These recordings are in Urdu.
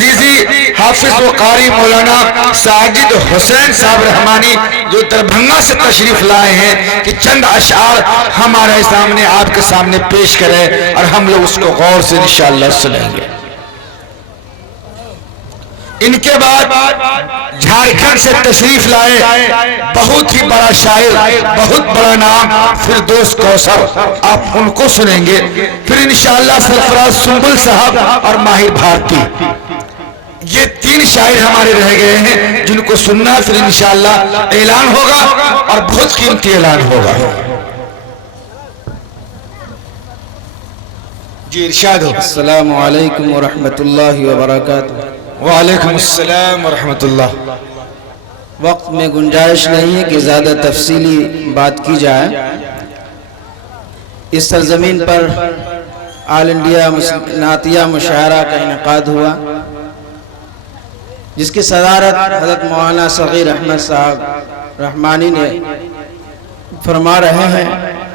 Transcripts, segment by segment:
عزیزی حافظ و قاری مولانا ساجد حسین صاحب رحمانی جو دربھنگا سے تشریف لائے ہیں کہ چند اشعار ہمارے سامنے آپ کے سامنے پیش کریں اور ہم لوگ اس کو غور سے انشاءاللہ سنیں گے۔ ان کے بعد جھارکھنڈ سے تشریف لائے بہت ہی بڑا شاعر، بہت بڑا نام فردوس کوثر، آپ ان کو سنیں گے۔ پھر انشاءاللہ سرفراز سنبل صاحب اور ماہر بھارتی، یہ تین شاعر ہمارے رہ گئے ہیں جن کو سننا، پھر انشاءاللہ اعلان ہوگا اور بہت قیمتی اعلان ہوگا۔ جی ارشاد ہو۔ السلام علیکم ورحمۃ اللہ وبرکاتہ۔ وعلیکم السلام ورحمۃ اللہ۔ وقت میں گنجائش نہیں ہے کہ زیادہ تفصیلی بات کی جائے۔ اس سرزمین پر آل انڈیا نعتیہ مشاعرہ کا انعقاد ہوا، جس کی صدارت حضرت مولانا صغیر احمد صاحب رحمانی نے فرما رہے ہیں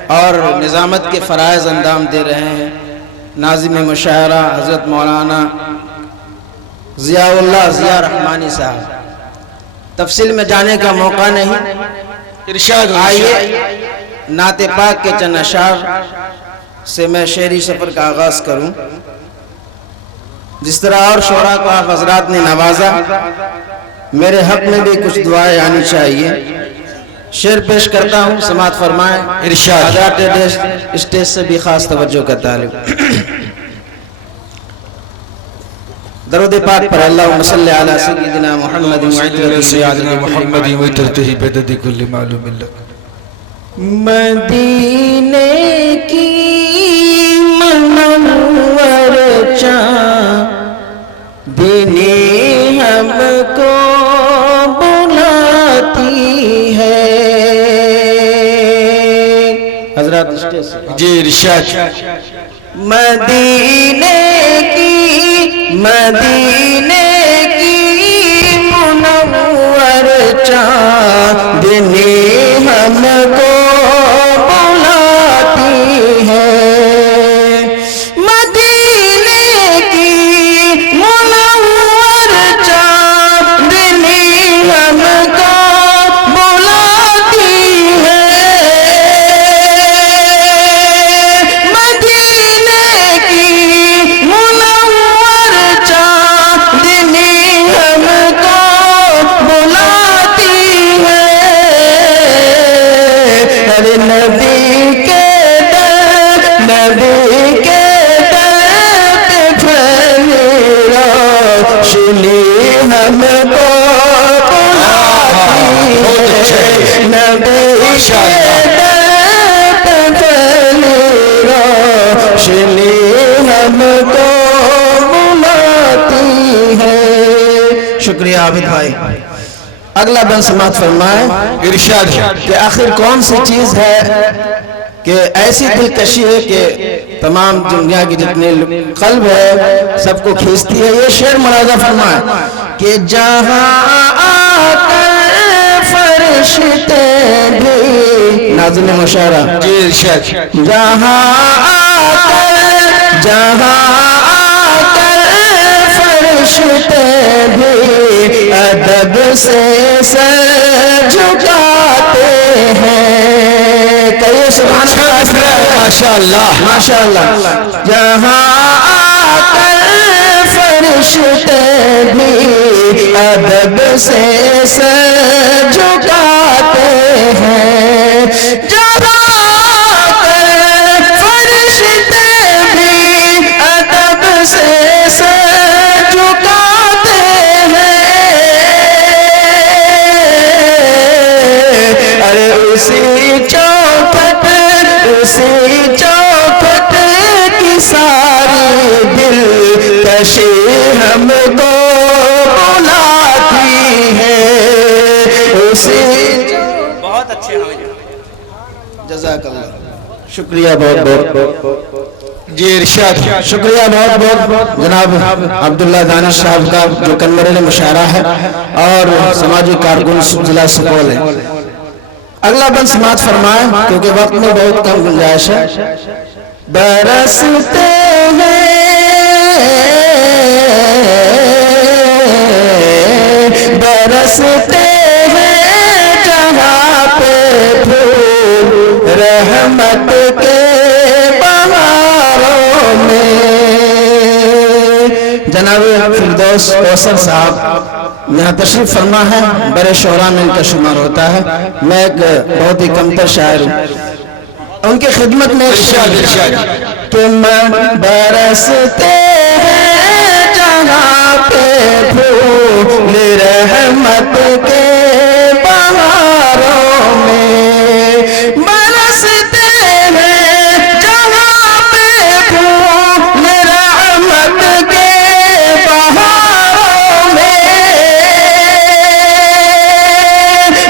اور نظامت کے فرائض انجام دے رہے ہیں۔ ناظم مشاعرہ حضرت مولانا ضیاء اللہ ضیاء رحمانی صاحب۔ تفصیل میں جانے کا موقع نہیں، ارشاد ہو۔ آئیے نعت پاک کے چند اشعار سے میں شعری سفر کا آغاز کروں۔ جس طرح اور شعراء کو آپ حضرات نے نوازا، میرے حق میں بھی کچھ دعائیں آنی چاہیے۔ شعر پیش کرتا ہوں، سماعت فرمائیں۔ ارشاد۔ حضرات اسٹیج سے بھی خاص توجہ کا طالب۔ درود پاک پر اللہم صلی علی سیدنا محمد محمد وترتہی بدد کل معلوم لک۔ مدینے کی منور چاندنی ہم کو بلاتی ہے۔ حضرات اسٹیج سے۔ جی ارشاد۔ مدینے کی منور چاندنی ہم کو بلاتی ہے۔ مدینے کی منور چاندنی ہم کو بلاتی ہے۔ مدینے کی منور چاندنی ہم کو بلاتی ہے۔ ارے نبی کے در پہ پھیلی روشنی ہم کو بلاتی ہے۔ نبی کے در پہ پھیلی روشنی ہم کو بلاتی ہے۔ شکریہ عابد بھائی۔ اگلا بند سماعت فرمائیں۔ ارشاد ہے۔ کہ آخر کون سی چیز ہے کہ ایسی دلکشی ہے کہ تمام دنیا کی جتنے قلب ہے سب کو کھینچتی ہے۔ یہ شعر ملاحظہ فرمائیں کہ جہاں آ کر فرشتے بھی، ناظم مشاعرہ، جی ارشاد۔ جہاں آ کر فرشتے بھی ادب سے سر جھکاتے ہیں۔ کہیے سبحان اللہ، ماشاءاللہ ماشاءاللہ۔ جہاں آ کر فرشتے بھی ادب سے سر جھکاتے ہیں۔ جہاں آ کر فرشتے بھی ادب سے سر جھکاتے ہیں۔ ارے اسی چوکھٹ کی ساری دلکشی ہم کو بلاتی ہے۔ اسی بہت اچھے جزاک اللہ، شکریہ بہت بہت۔ جی ارشاد۔ شکریہ بہت بہت جناب عبداللہ دانش صاحب کا جو کنورل مشاعرہ ہے اور سماجی کارکن ضلع سپول ہے۔ اگلا بند سماعت فرمائیں کیونکہ وقت میں بہت کم گنجائش ہے۔ برستے ہیں برستے ہیں جہاں پہ پھول رحمت کے بہاروں میں۔ جناب فردوس کوثر صاحب یہاں تشریف فرما ہے، بڑے شعراء میں ان کا شمار ہوتا ہے، میں ایک بہت ہی کمتر شاعر ہوں، ان کی خدمت میں کہ برستے ہیں جہاں پہ پھول رحمت کے بہاروں میں، برستے ہیں جہاں پہ پھول رحمت کے بہاروں میں،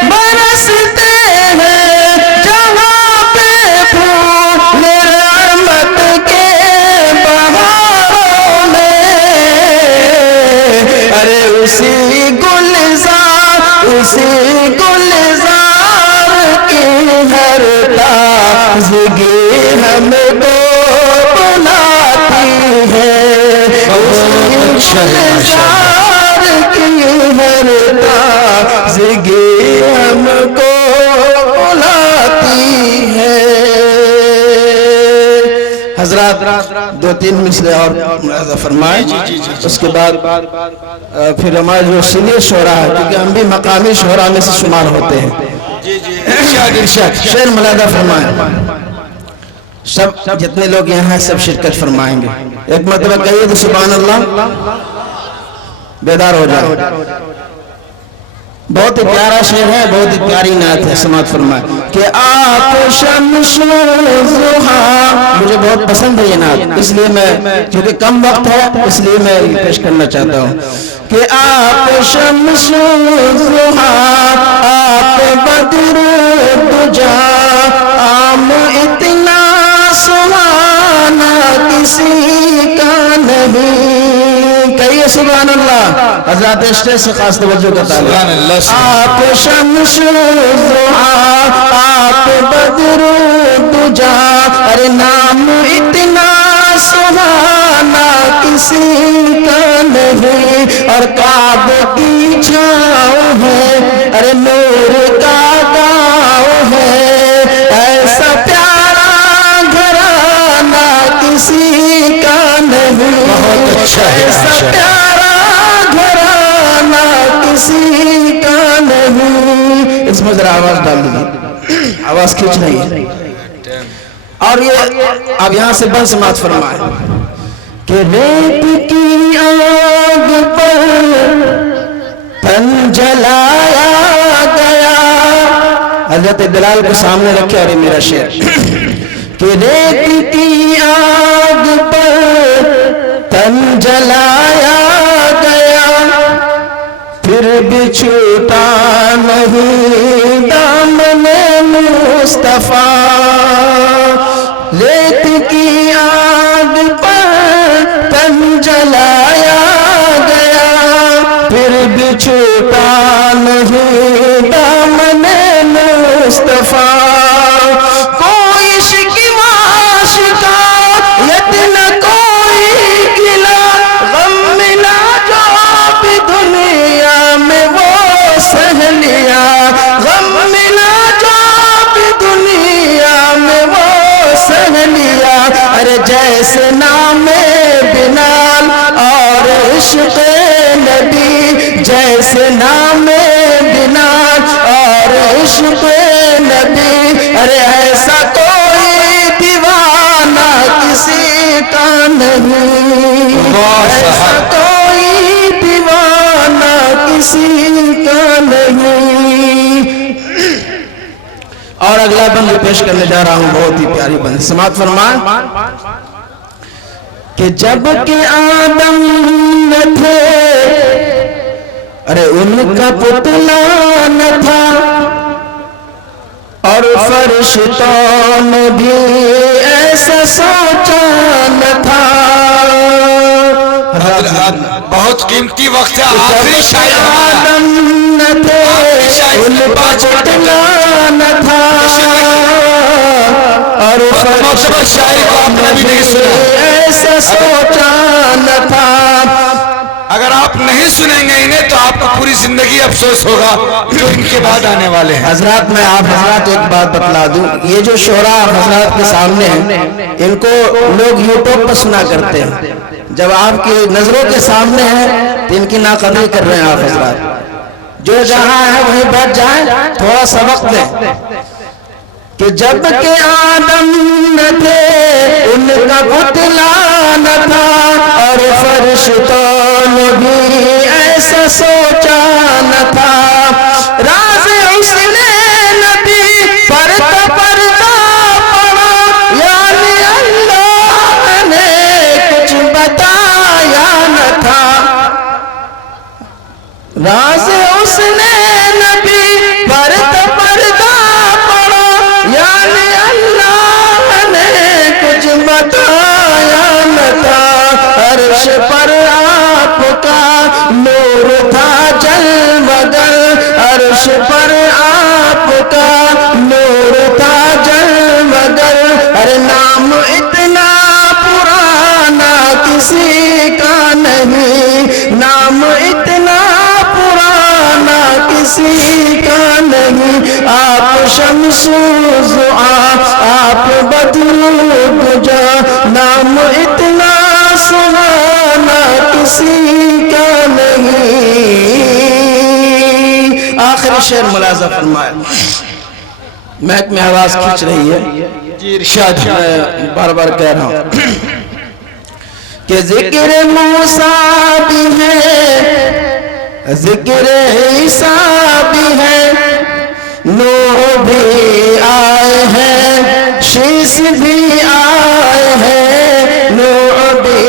برستے ہیں جہاں پہ پھول رحمت کے بہاروں میں، ارے اسی گلزار کی ہر تازگی ہم کو بلاتی ہے، گلزار کی ہر تازگی ہم کو بلاتی ہے۔ حضرات دو تین مثلیں اور ملاحظہ فرمائیں، اس کے بعد پھر ہمارے جو سینئر شعراء ہے، کیونکہ ہم بھی مقامی شعراء میں سے شمار ہوتے ہیں، شعر ملاحظہ فرمائیں، سب جتنے لوگ یہاں ہیں سب شرکت فرمائیں گے، ایک مرتبہ کہیے تو سبحان اللہ، بیدار ہو جائے۔ بہت ہی پیارا شعر ہے، بہت ہی پیاری نعت ہے، سماعت فرمائیں کہ آپ شمس ضحیٰ، مجھے بہت پسند ہے یہ نعت، اس لیے میں چونکہ کم وقت ہے اس لیے میں پیش کرنا چاہتا ہوں کہ آپ شمس ضحیٰ، آپ بدر دجا، عام اتنا سہانا کسی کا نہیں، کہیے سبحان اللہ، حضرات اسٹیج سے خاص توجہ کا تعلق، آپ شمس ضحیٰ، آپ بدر دجا، ارے نام اتنا سہانا کسی کا نہیں، اور کعبے کی چھاؤں ہے، ارے نور کا گاؤں ہے، ایسا پیارا گھرانہ کسی کا نہیں، بہت اچھا ہے، ایسا پیارا گھرانہ کسی کا نہیں۔ اس میں ذرا آواز ڈال دیجیے، آواز کھینچ رہی ہے، اور یہ اب یہاں سے بند سماعت فرمائیں کہ ریت کی آگ پر تن جلایا گیا، حضرت بلال کو سامنے رکھے اور یہ میرا شعر کہ ریت کی آگ پر تن جلایا گیا، پھر بھی چھوٹا نہیں دامن مصطفیٰ، ریت کی آگ پر تن جلایا گیا، پھر بھی چھوٹا نہیں دامن مصطفیٰ، کوئی شکوہ شکایت نہ کوئی گلا، غم ملا جو بھی دنیا میں وہ سہ لیا، غم ملا جو بھی دنیا میں وہ سہ لیا، ارے جیسے نام بلال اور عشق نبی، جیسے نام بلال اور عشق نبی، ارے ایسا کوئی دیوانہ کسی کا نہیں، ایسا کوئی دیوانہ کسی کا نہیں۔ اور اگلا بند پیش کرنے جا رہا ہوں، بہت ہی پیاری بند، سماعت فرمائیں کہ جب کہ آدم نہ تھے، ارے ان کا پتلا نہ تھا، اور فرشتوں نے بھی ایسا سوچا نہ تھا، بہت قیمتی وقت ہے، آخری شاعر آدم نہ تھے ان کا پتلا نہ تھا، اور فرشتوں نے بھی ایسا سوچا نہ تھا، اگر آپ نہیں سنیں گے انہیں تو آپ کو پوری زندگی افسوس ہوگا جو ان کے بعد آنے والے ہیں۔ حضرات میں آپ حضرات ایک بات بتلا دوں، یہ جو شعراء آپ حضرات کے سامنے ہیں ان کو لوگ یوٹیوب پر سنا کرتے ہیں، جب آپ کی نظروں کے سامنے ہیں تو ان کی ناقدری کر رہے ہیں آپ حضرات۔ جو جہاں ہے وہیں بیٹھ جائیں، تھوڑا سا وقت دیں کہ جب کہ آدم نہ تھے ان کا پتلا نہ تھا، اور فرشتوں نے بھی ایسا سوچا نہ تھا، راز اس نے نبی پردہ پردہ پڑا، یعنی اللہ نے کچھ بتایا نہ تھا، راز اس نے نبی پردہ پردہ پڑا، یعنی اللہ نے کچھ بتایا نہ تھا، عرش پر آپ کا نور تھا جلوگر، عرش پر آپ کا نور تھا جلوگر، ارے نام اتنا پرانا کسی کا نہیں، نام اتنا پرانا کسی کا نہیں، آپ شمس و ضحیٰ آپ بدر و دجا، نام اتنا سہانا کسی کا نہیں۔ آخری شعر ملاحظہ فرمائے، محک میں آواز کھینچ رہی ہے، جی ارشاد۔ میں بار بار کہہ رہا ہوں کہ ذکر موسیٰ بھی ہے، ذکر عیسیٰ بھی ہے، نوح بھی آئے ہیں، شیس بھی آئے ہیں، نوح بھی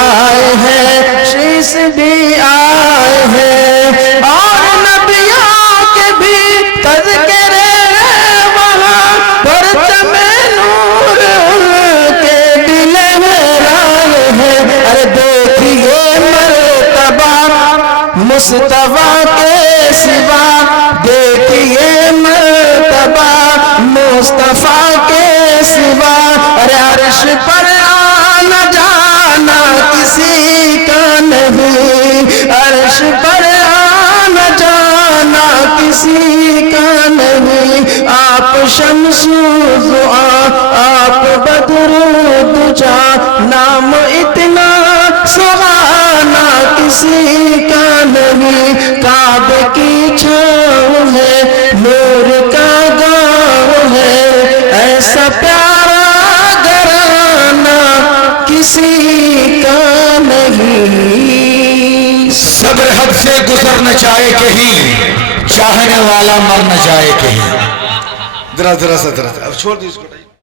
آئے ہیں، شیس بھی آئے ہیں، اور نبیوں کے بھی تذکرے وہاں، پرچم نور کے دل میں رائے ہیں، ارے دیکھیے مرتبہ مصطفیٰ کے سوا، دیکھیے مرتبہ مصطفیٰ کے سوا، ارے عرش پر آنا جانا کسی کا نہیں، عرش پر آنا جانا کسی کا نہیں، آپ شمس و ضحیٰ آپ بدر و دجا، نام اتنا سہانا کسی کا نہیں، کعبے کی چھاؤں ہے، نور کا گاؤں ہے، ایسا پیارا گھرانہ کسی کا نہیں۔ صبر حد سے گزر نہ چاہے کہیں، چاہنے والا مر نہ جائے کہیں۔ ذرا اب چھوڑ دی اس کو۔